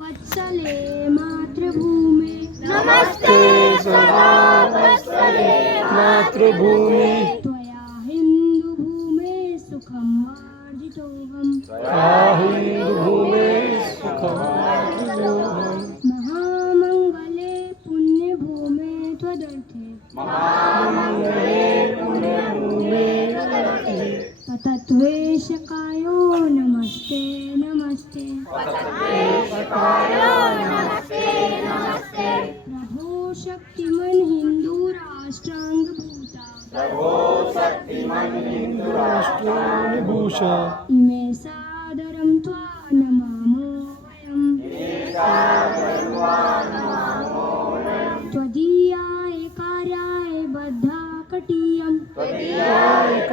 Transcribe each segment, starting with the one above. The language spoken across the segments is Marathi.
वत्सले मातृभूमे नमस्ते सदा वत्सले मातृभूमि त्वया हिन्दुभूमे सुखं वर्धितोऽहम् हिन्दुभूमे सुखमार्जितोऽहम् महामङ्गले पुण्यभूमे त्वदर्थे महामङ्गले पुण्यभूमे त्वदर्थे ततत्वेशकायो नमस्ते नमस्ते प्रभो शक्तिमन् हिन्दू राष्ट्राङ्गभूता राष्ट्रानुभूषा इमे सादरं त्वा नमामो वयम् त्वदीयाय कार्याय बद्धा कटीयम्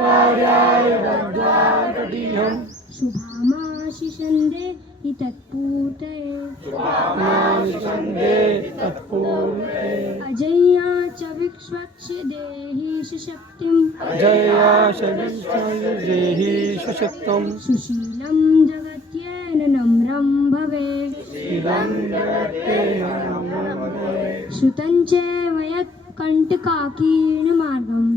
कार्याय बद्धाकटीहम् शुभामाशिषन्दे हि तत्पूर्तये नामिषन्दे तत्पूर्णे अजय्या च विक्ष्वक्ष्य देहि शक्तिम् जया शविष्ठेहि सुशक्तं सुशीलं जगत्येन नम्रं भवे शिरं जगत्तेन नमोऽस्तुते। श्रुतं चैव यत् कण्टकाकीर्णमार्गम्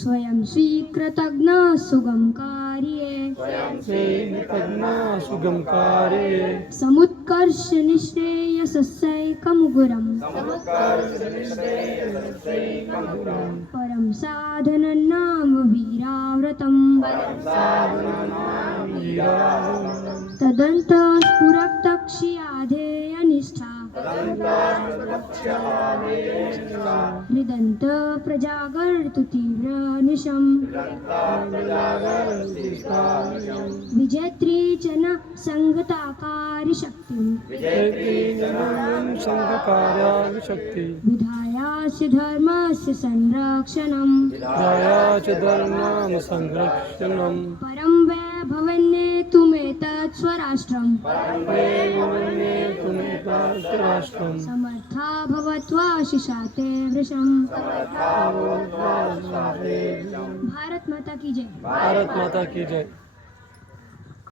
स्वयं स्वीकृतज्ञ सुगं कार्ये सुगम कार्ये समुत्कर्ष निःश्रेयसस्यैकमुगुरम् परं साधनं नाम वीराव्रतम् तदन्तः स्फुरक्तक्ष्याधेयनिष्ठा हृदन्त प्रजागर्तु तीव्रनिशम् विजेत्री च न सङ्गताकारि शक्तिम् संघकार्याशक्ति विधायास्य धर्मस्य संरक्षणम् दया च धर्मां संरक्षणं परं वैभवन्नेतुमेतत् स्वराष्ट्रम् राष्ट्रं समर्था भवत्वा शिशाते वृषम् भारत माता की जय। भारत माता की जय।